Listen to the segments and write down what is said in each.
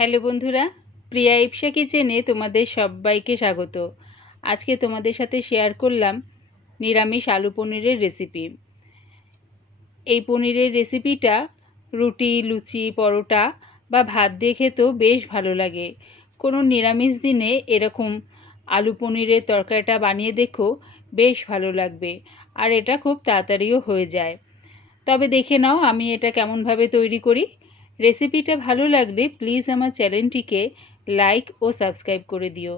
Hello বন্ধুরা, প্রিয়া ইপসা কিচেনে তোমাদের সবাইকে স্বাগত। আজকে তোমাদের সাথে শেয়ার করলাম নিরামিষ আলু পনিরের রেসিপি। এই পনিরের রেসিপিটা রুটি, লুচি, পরোটা বা ভাত দিয়ে খেতেও বেশ ভালো লাগে। কোনো নিরামিষ দিনে এরকম আলু পনিরের তরকারিটা বানিয়ে দেখো, বেশ ভালো লাগবে। আর এটা খুব তাড়াতাড়িও হয়ে যায়। তবে দেখে নাও আমি এটা কেমনভাবে তৈরি করি। রেসিপিটা ভালো লাগলে প্লিজ আমার চ্যানেলটিকে লাইক ও সাবস্ক্রাইব করে দিও।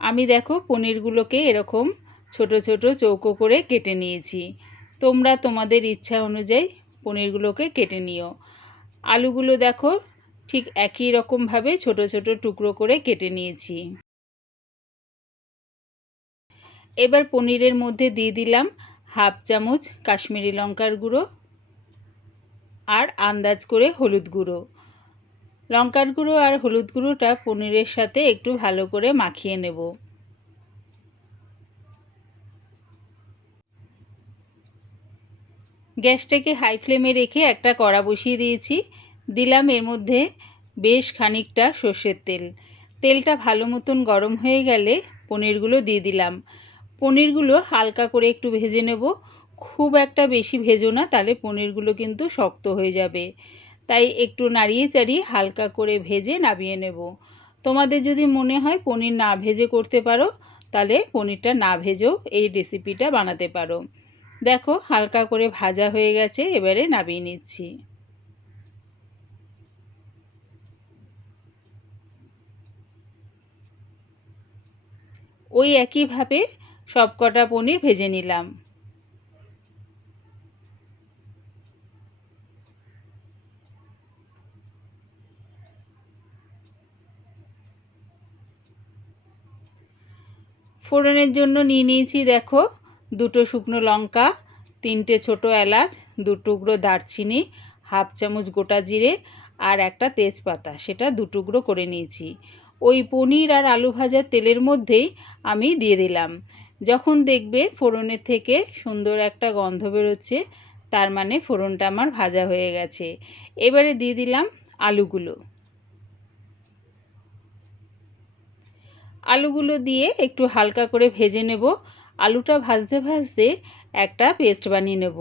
আমি দেখো পনিরগুলোকে এরকম ছোট ছোট চৌকো করে কেটে নিয়েছি। তোমরা তোমাদের ইচ্ছা অনুযায়ী পনিরগুলোকে কেটে নিও। আলুগুলো দেখো ঠিক একই রকমভাবে ছোট ছোট টুকরো করে কেটে নিয়েছি। এবার পনিরের মধ্যে দিয়ে দিলাম হাফ চামচ কাশ্মীরি লঙ্কার গুঁড়ো আর আন্দাজ করে হলুদ গুঁড়ো। লঙ্কার গুঁড়ো আর হলুদ গুঁড়োটা পনিরের সাথে একটু ভালো করে মাখিয়ে নেব। গ্যাসটাকে হাই ফ্লেমে রেখে একটা কড়া বসিয়ে দিয়েছি। দিলাম এর মধ্যে বেশ খানিকটা সর্ষের তেল। তেলটা ভালো মতন গরম হয়ে গেলে পনিরগুলো দিয়ে দিলাম। পনিরগুলো হালকা করে একটু ভেজে নেব। খুব একটা বেশি ভেজো না, তাহলে পনিরগুলো কিন্তু শক্ত হয়ে যাবে। তাই একটু নাড়িয়ে চাড়িয়ে হালকা করে ভেজে নামিয়ে নেব। তোমাদের যদি মনে হয় পনির না ভেজে করতে পারো, তাহলে পনিরটা না ভেজেও এই রেসিপিটা বানাতে পারো। দেখো হালকা করে ভাজা হয়ে গেছে, এবারে নামিয়ে নিচ্ছি। ওই একইভাবে সবকটা পনির ভেজে নিলাম। ফোড়নের জন্য নিয়ে নিয়েছি দেখো দুটো শুকনো লঙ্কা, তিনটে ছোট এলাচ, দু টুকরো দারচিনি, হাফ চামচ গোটা জিরে আর একটা তেজপাতা, সেটা দু টুকরো করে নিয়েছি। ওই পনির আর আলু ভাজার তেলের মধ্যেই আমি দিয়ে দিলাম। যখন দেখবে ফোড়নের থেকে সুন্দর একটা গন্ধ বেরোচ্ছে, তার মানে ফোড়নটা আমার ভাজা হয়ে গেছে। এবারে দিয়ে দিলাম আলুগুলো। আলুগুলো দিয়ে একটু হালকা করে ভেজে নেব। আলুটা ভাজতে ভাজতে একটা পেস্ট বানিয়ে নেব।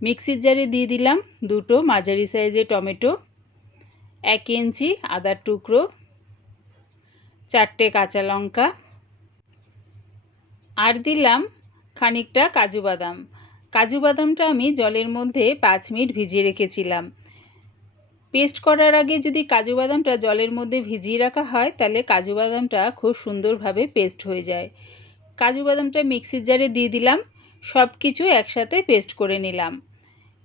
মিক্সির জারে দিয়ে দিলাম দুটো মাঝারি সাইজের টমেটো, 1 ইঞ্চি আদার টুকরো, 4টে কাঁচা লঙ্কা আর দিলাম খানিকটা কাজু বাদাম। কাজু বাদামটা আমি জলের মধ্যে 5 মিনিট ভিজিয়ে রেখেছিলাম। পেস্ট করার আগে যদি কাজু বাদামটা জলের মধ্যে ভিজিয়ে রাখা হয়, তাহলে কাজু বাদামটা খুব সুন্দরভাবে পেস্ট হয়ে যায়। কাজু বাদামটা মিক্সির জারে দিয়ে দিলাম, সব কিছু একসাথে পেস্ট করে নিলাম।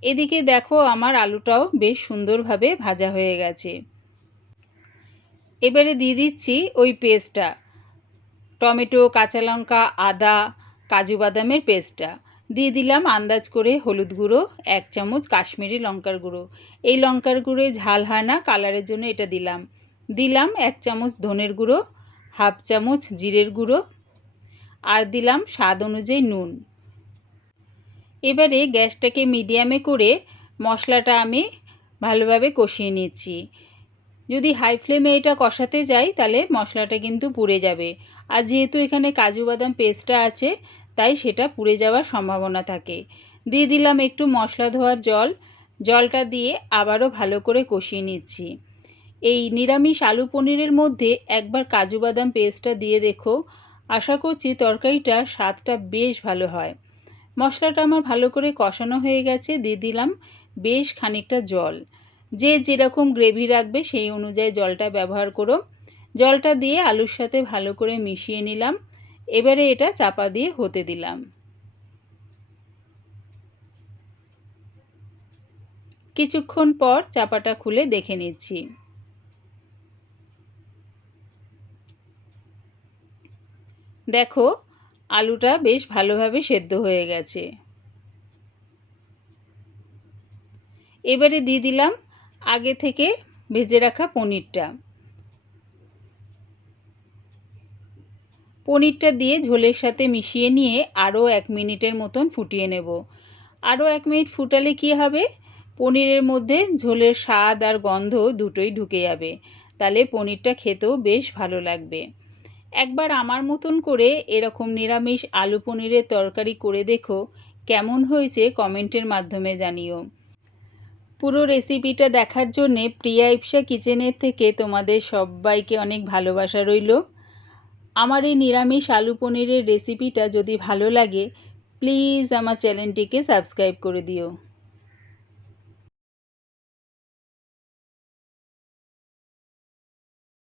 এদিকে দেখো আমার আলুটাও বেশ সুন্দরভাবে ভাজা হয়ে গেছে। এবারে দিয়ে দিচ্ছি ওই পেস্টটা, টমেটো, কাঁচা লঙ্কা, আদা, কাজু বাদামের পেস্টটা। দিয়ে দিলাম আন্দাজ করে হলুদ গুঁড়ো, 1 চামচ কাশ্মীরি লঙ্কার গুঁড়ো। এই লঙ্কার গুঁড়োয় ঝাল হয় না, কালারের জন্য এটা দিলাম। দিলাম 1 চামচ ধনের গুঁড়ো, হাফ চামচ জিরের গুঁড়ো আর দিলাম স্বাদ অনুযায়ী নুন। এবারে গ্যাসটাকে মিডিয়ামে করে মশলাটা আমি ভালোভাবে কষিয়ে নিচ্ছি। যদি হাই ফ্লেমে এটা কষাতে যাই, তাহলে মশলাটা কিন্তু পুড়ে যাবে। আর যেহেতু এখানে কাজু বাদাম পেস্টটা আছে, তাই সেটা পুড়ে যাওয়ার সম্ভাবনা থাকে। দিয়ে দিলাম একটু মশলা ধোয়ার জল। জলটা দিয়ে আবারও ভালো করে কষিয়ে নিচ্ছি। এই নিরামিষ আলু পনিরের মধ্যে একবার কাজু বাদাম পেস্টটা দিয়ে দেখো, আশা করছি তরকারিটার স্বাদটা বেশ ভালো হয়। মশলাটা আমার ভালো করে কষানো হয়ে গেছে। দিয়ে দিলাম বেশ খানিকটা জল। যে যেরকম গ্রেভি রাখবে সেই অনুযায়ী জলটা ব্যবহার করো। জলটা দিয়ে আলুর সাথে ভালো করে মিশিয়ে নিলাম। এবারে এটা চাপা দিয়ে হতে দিলাম। কিছুক্ষণ পর চাপাটা খুলে দেখে নিচ্ছি। দেখো আলুটা বেশ ভালোভাবে সেদ্ধ হয়ে গেছে। এবারে দিয়ে দিলাম আগে থেকে ভেজে রাখা পনিরটা। পনিরটা দিয়ে ঝোলের সাথে মিশিয়ে নিয়ে আরও 1 মিনিটের মতন ফুটিয়ে নেব। আরও 1 মিনিট ফুটালে কি হবে, পনিরের মধ্যে ঝোলের স্বাদ আর গন্ধ দুটোই ঢুকে যাবে, তাহলে পনিরটা খেতেও বেশ ভালো লাগবে। একবার আমার মতন করে এরকম নিরামিষ আলু পনিরের তরকারি করে দেখো, কেমন হয়েছে কমেন্টের মাধ্যমে জানিও। পুরো রেসিপিটা দেখার জন্যে প্রিয়া ইপসা কিচেনের থেকে তোমাদের সবাইকে অনেক ভালোবাসা রইল। আমার এই নিরামিষ আলু পনিরের রেসিপিটা যদি ভালো লাগে, প্লিজ আমার চ্যানেলটিকে সাবস্ক্রাইব করে দিও।